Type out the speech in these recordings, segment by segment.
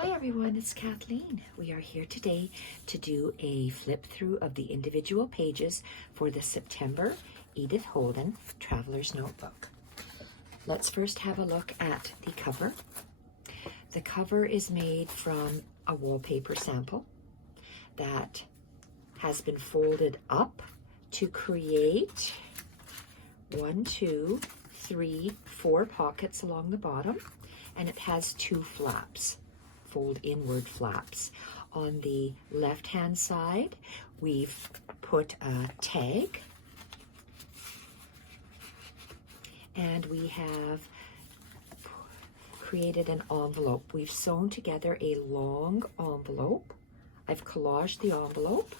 Hi everyone, it's Kathleen. We are here today to do a flip through of the individual pages for the September Edith Holden Traveler's Notebook. Let's first have a look at the cover. The cover is made from a wallpaper sample that has been folded up to create 1, 2, 3, 4 pockets along the bottom, and it has 2 flaps. Fold inward flaps. On the left hand side we've put a tag, and we have created an envelope. We've sewn together a long envelope. I've collaged the envelope.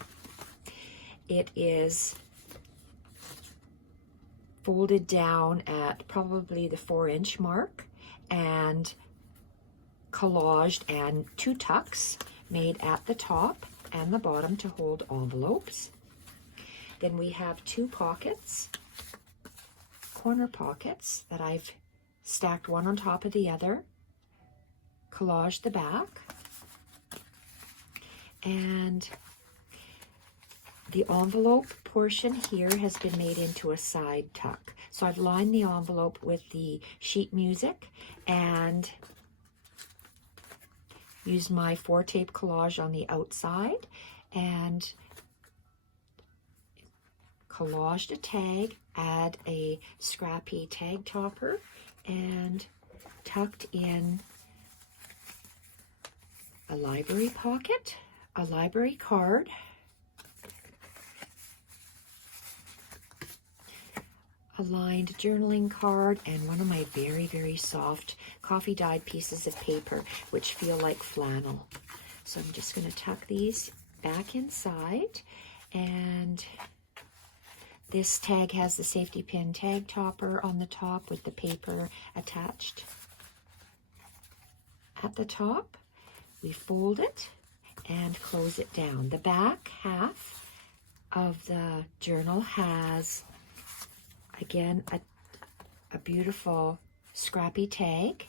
It is folded down at probably the 4-inch mark and collaged, and 2 tucks made at the top and the bottom to hold envelopes. Then we have 2 pockets, corner pockets, that I've stacked one on top of the other, collaged the back, and the envelope portion here has been made into a side tuck. So I've lined the envelope with the sheet music and used my 4-tape collage on the outside and collaged a tag, add a scrappy tag topper, and tucked in a library pocket, a library card, a lined journaling card, and one of my very soft coffee dyed pieces of paper which feel like flannel. So I'm just going to tuck these back inside, and this tag has the safety pin tag topper on the top with the paper attached. At the top we fold it and close it down. The back half of the journal has again a beautiful scrappy tag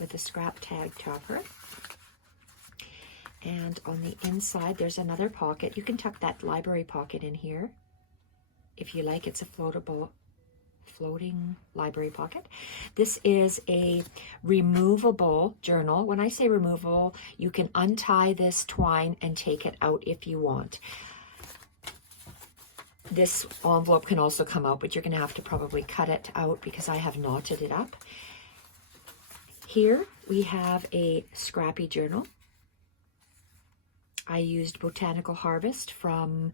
with a scrap tag topper, and on the inside there's another pocket. You can tuck that library pocket in here if you like. It's a floating library pocket. This is a removable journal. When I say removable, you can untie this twine and take it out if you want. This envelope can also come out, but you're going to have to probably cut it out because I have knotted it up. Here we have a scrappy journal. I used Botanical Harvest from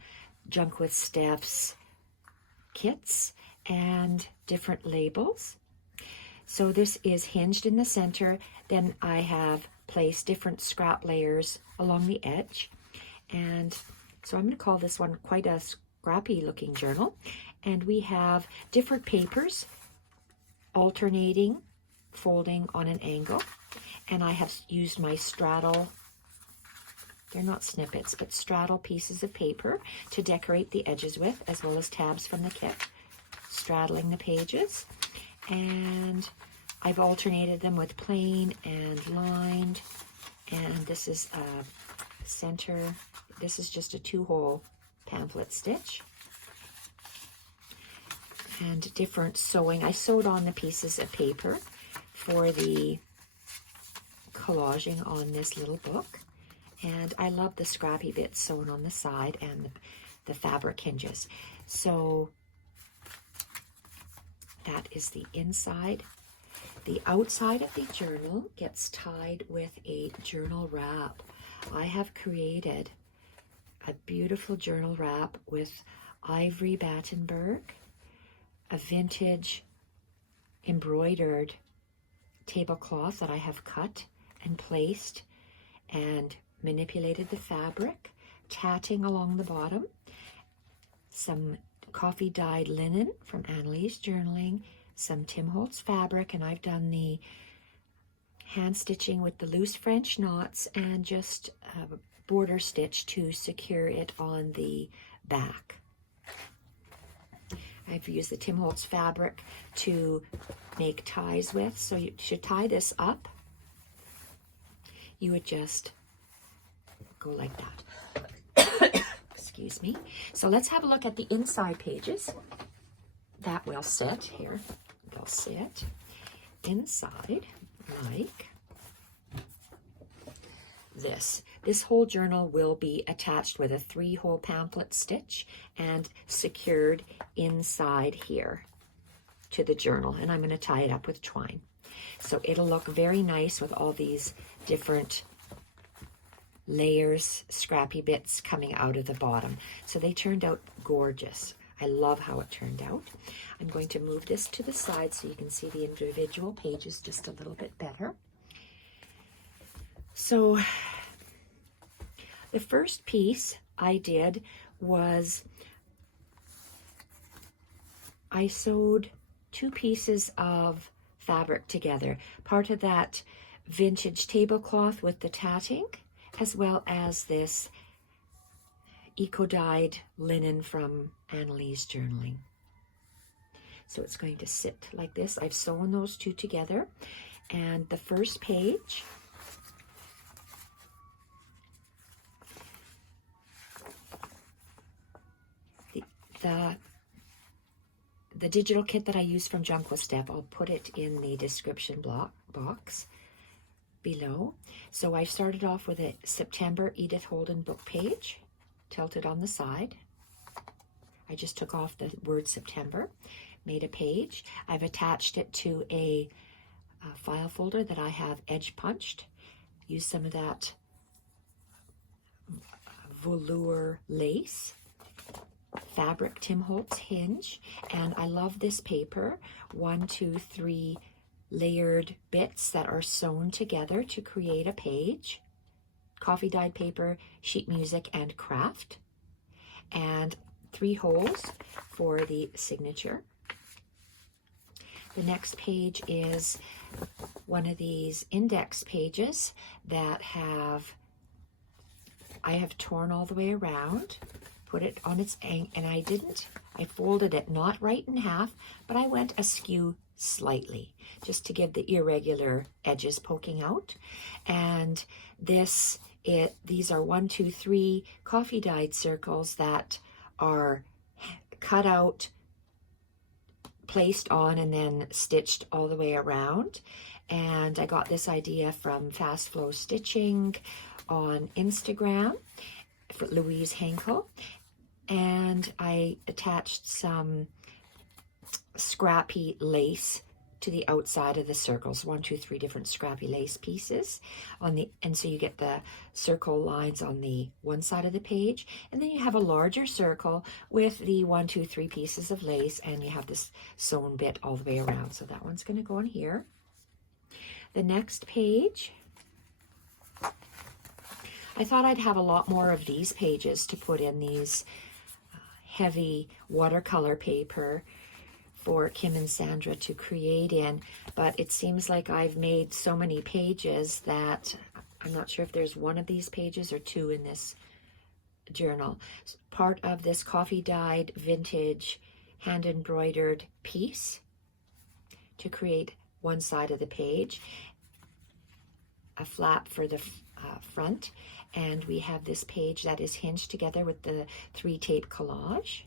Junk With Steph's kits and different labels. So this is hinged in the center. Then I have placed different scrap layers along the edge. And so I'm going to call this one quite a scrappy looking journal. And we have different papers alternating, folding on an angle. And I have used my straddle, they're not snippets, but straddle pieces of paper to decorate the edges with, as well as tabs from the kit, straddling the pages. And I've alternated them with plain and lined. And this is a center, this is just a 2-hole pamphlet stitch. And different sewing. I sewed on the pieces of paper for the collaging on this little book. And I love the scrappy bits sewn on the side and the fabric hinges. So that is the inside. The outside of the journal gets tied with a journal wrap. I have created a beautiful journal wrap with ivory Battenberg, a vintage embroidered tablecloth that I have cut and placed and manipulated the fabric, tatting along the bottom, some coffee dyed linen from Annalise Journaling, some Tim Holtz fabric, and I've done the hand stitching with the loose French knots and just a border stitch to secure it on the back. I've used the Tim Holtz fabric to make ties with, so you should tie this up you would just go like that. Excuse me. So let's have a look at the inside pages. That will sit here. They'll sit inside like this. This whole journal will be attached with a 3-hole pamphlet stitch and secured inside here to the journal. And I'm going to tie it up with twine. So it'll look very nice with all these different layers, scrappy bits coming out of the bottom. So they turned out gorgeous. I love how it turned out. I'm going to move this to the side so you can see the individual pages just a little bit better. So the first piece I did was I sewed 2 pieces of fabric together. Part of that vintage tablecloth with the tatting, as well as this eco-dyed linen from Annalise Journaling. So it's going to sit like this. I've sewn those 2 together. And the first page, the digital kit that I use from Junk With Steph, I'll put it in the description box below. So I started off with a September Edith Holden book page, tilted on the side. I just took off the word September, made a page. I've attached it to a file folder that I have edge punched. Used some of that velour lace fabric, Tim Holtz hinge, and I love this paper. 1, 2, 3 layered bits that are sewn together to create a page. Coffee dyed paper, sheet music, and craft. And 3 holes for the signature. The next page is one of these index pages that I have torn all the way around, put it on its end, and I folded it not right in half, but I went askew slightly, just to give the irregular edges poking out. And these are 1, 2, 3 coffee dyed circles that are cut out, placed on, and then stitched all the way around. And I got this idea from Fast Flow Stitching on Instagram for Louise Henkel. And I attached some scrappy lace to the outside of the circles, 1, 2, 3 different scrappy lace pieces and so you get the circle lines on the one side of the page, and then you have a larger circle with the 1, 2, 3 pieces of lace, and you have this sewn bit all the way around. So that one's going to go in here. The next page, I thought I'd have a lot more of these pages to put in these heavy watercolor paper for Kim and Sandra to create in, but it seems like I've made so many pages that I'm not sure if there's 1 of these pages or 2 in this journal. Part of this coffee dyed vintage hand embroidered piece to create one side of the page, a flap for the front, and we have this page that is hinged together with the 3 tape collage,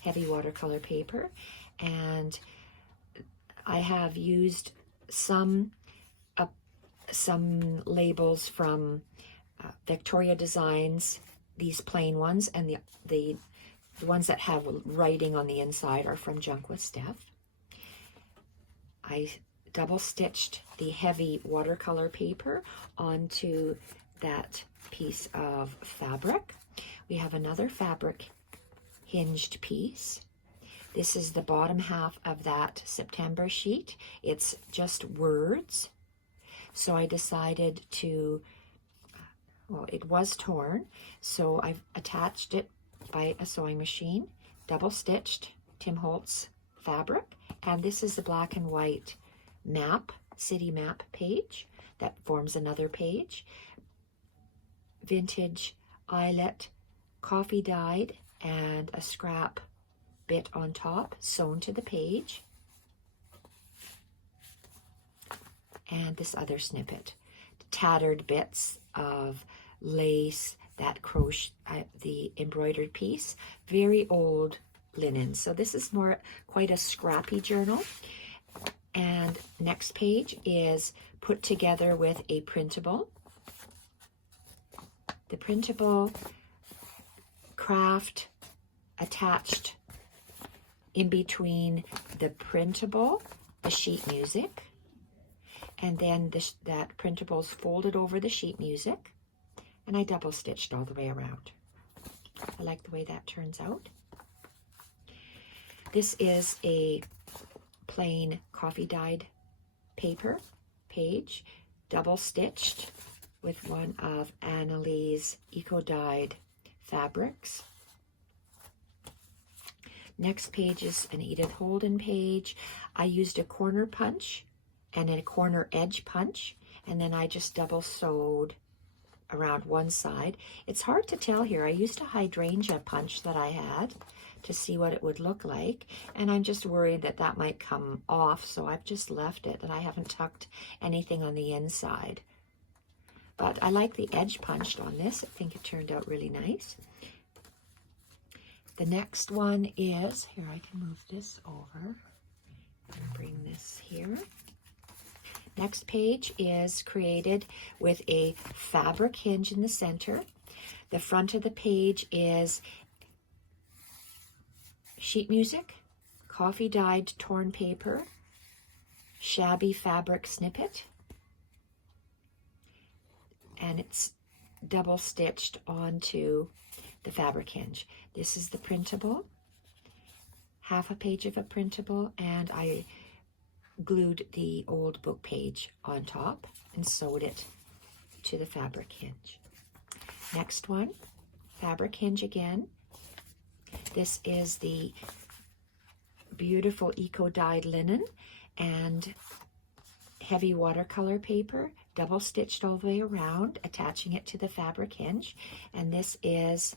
heavy watercolor paper. And I have used some labels from Victoria Designs, these plain ones, and the ones that have writing on the inside are from Junk With Steph. I double stitched the heavy watercolor paper onto that piece of fabric. We have another fabric hinged piece. This is the bottom half of that September sheet. It's just words. So I decided to, well, it was torn, so I've attached it by a sewing machine, double stitched Tim Holtz fabric, and this is the black and white map, city map page that forms another page. Vintage eyelet, coffee dyed, and a scrap bit on top sewn to the page, and this other snippet. tattered bits of lace, that crochet, the embroidered piece, very old linen. So this is more quite a scrappy journal. And next page is put together with a printable. The printable craft attached in between the printable, the sheet music, and then that printable's folded over the sheet music, and I double stitched all the way around. I like the way that turns out. This is a plain coffee dyed paper page, double stitched with one of Annalee's eco dyed fabrics. Next page is an Edith Holden page. I used a corner punch and a corner edge punch, and then I just double sewed around one side. It's hard to tell here. I used a hydrangea punch that I had to see what it would look like, and I'm just worried that that might come off, so I've just left it, and I haven't tucked anything on the inside. But I like the edge punched on this. I think it turned out really nice. The next one is, here, I can move this over and bring this here. Next page is created with a fabric hinge in the center. The front of the page is sheet music, coffee dyed torn paper, shabby fabric snippet, and it's double stitched onto the fabric hinge. This is the printable, half a page of a printable, and I glued the old book page on top and sewed it to the fabric hinge. Next one, fabric hinge again. This is the beautiful eco-dyed linen and heavy watercolor paper, double stitched all the way around, attaching it to the fabric hinge. And this is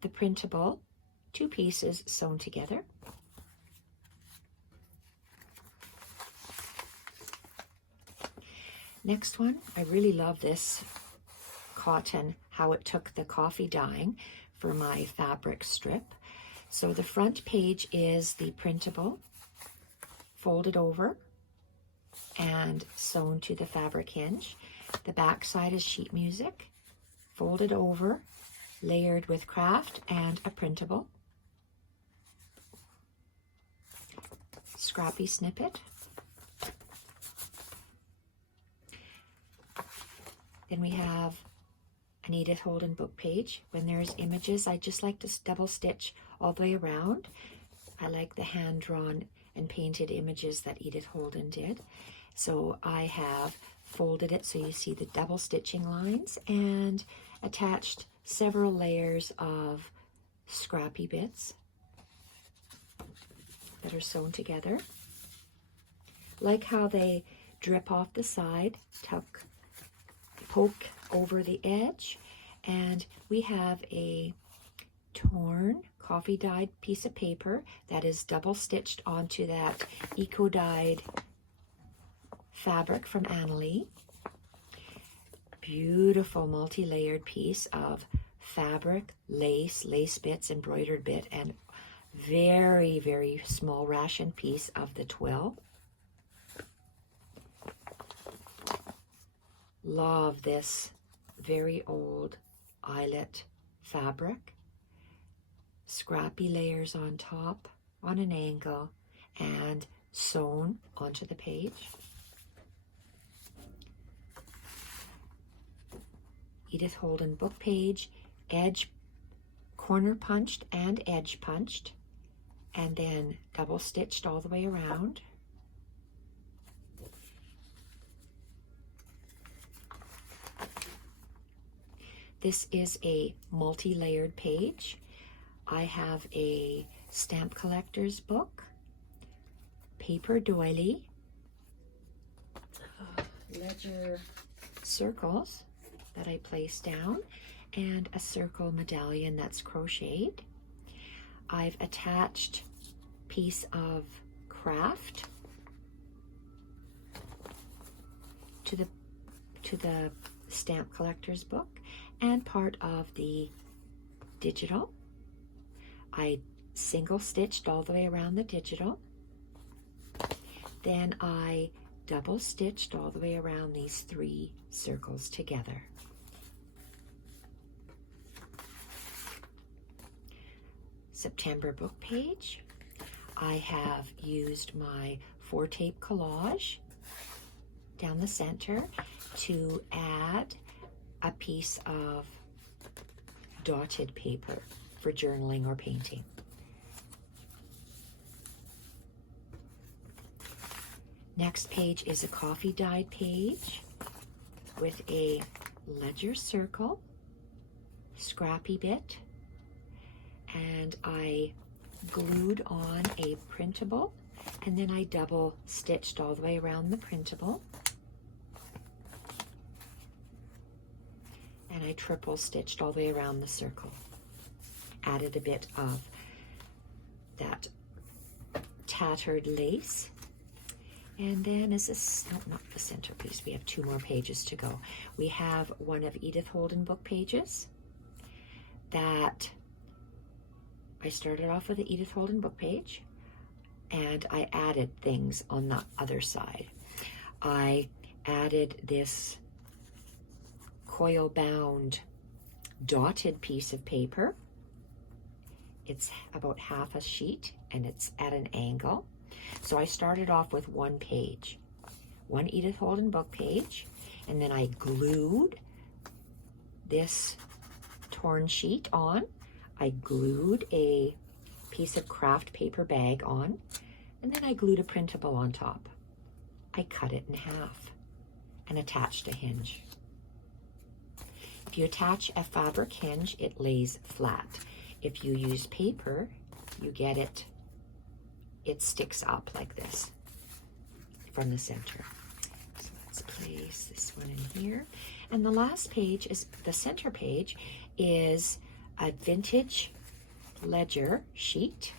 the printable, two pieces sewn together. Next one, I really love this cotton, how it took the coffee dyeing for my fabric strip. So the front page is the printable, folded over and sewn to the fabric hinge. The back side is sheet music, folded over, layered with craft and a printable. Scrappy snippet. Then we have an Edith Holden book page. When there's images, I just like to double stitch all the way around. I like the hand-drawn and painted images that Edith Holden did. So I have folded it so you see the double stitching lines and attached several layers of scrappy bits that are sewn together. Like how they drip off the side, poke over the edge, and we have a torn coffee dyed piece of paper that is double stitched onto that eco dyed fabric from Annalee. Beautiful multi-layered piece of fabric, lace bits, embroidered bit, and very, very small ration piece of the twill. Love this very old eyelet fabric. Scrappy layers on top on an angle and sewn onto the page. Edith Holden book page, edge corner punched and edge punched, and then double stitched all the way around. This is a multi-layered page. I have a stamp collector's book, paper doily, ledger circles that I place down, and a circle medallion that's crocheted. I've attached a piece of craft to the to the stamp collector's book and part of the digital. I single stitched all the way around the digital. Then I double stitched all the way around these 3 circles together. September book page. I have used my 4-tape collage down the center to add a piece of dotted paper for journaling or painting. Next page is a coffee dyed page with a ledger circle, scrappy bit, and I glued on a printable, and then I double stitched all the way around the printable, and I triple stitched all the way around the circle. Added a bit of that tattered lace. And then is this, no, not the centerpiece, we have 2 more pages to go. We have one of Edith Holden book pages that I started off with the Edith Holden book page, and I added things on the other side. I added this coil bound dotted piece of paper. It's about half a sheet and it's at an angle. So I started off with 1 page, 1 Edith Holden book page, and then I glued this torn sheet on. I glued a piece of craft paper bag on, and then I glued a printable on top. I cut it in half and attached a hinge. If you attach a fabric hinge, it lays flat. If you use paper, you get it sticks up like this from the center. So let's place this one in here. And the last page is, the center page is a vintage ledger sheet.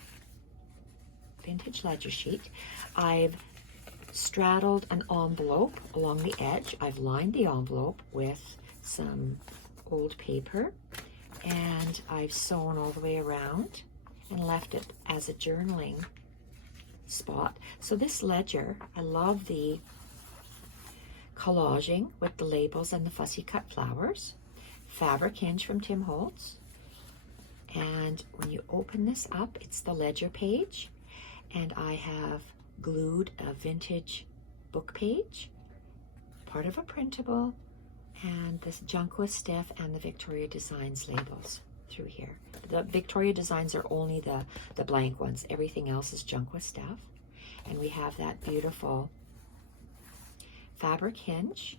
Vintage ledger sheet. I've straddled an envelope along the edge. I've lined the envelope with some old paper, and I've sewn all the way around and left it as a journaling spot. So this ledger, I love the collaging with the labels and the fussy cut flowers. Fabric hinge from Tim Holtz. And when you open this up, it's the ledger page. And I have glued a vintage book page, part of a printable, and this Junk With Steph and the Victoria Designs labels through here. The Victoria Designs are only the blank ones. Everything else is Junk With Steph. And we have that beautiful fabric hinge.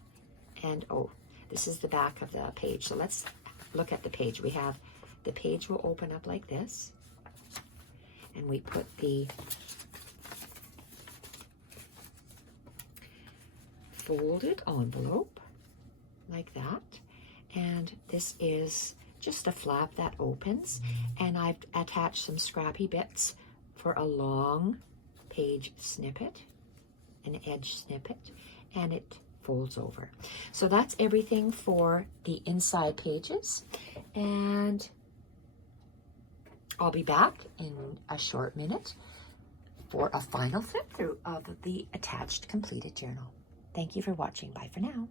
And oh, this is the back of the page. So let's look at the page. We have, the page will open up like this. And we put the folded envelope like that. And this is just a flap that opens, and I've attached some scrappy bits for a long page snippet, an edge snippet, and it folds over. So that's everything for the inside pages, and I'll be back in a short minute for a final flip through of the attached completed journal. Thank you for watching. Bye for now.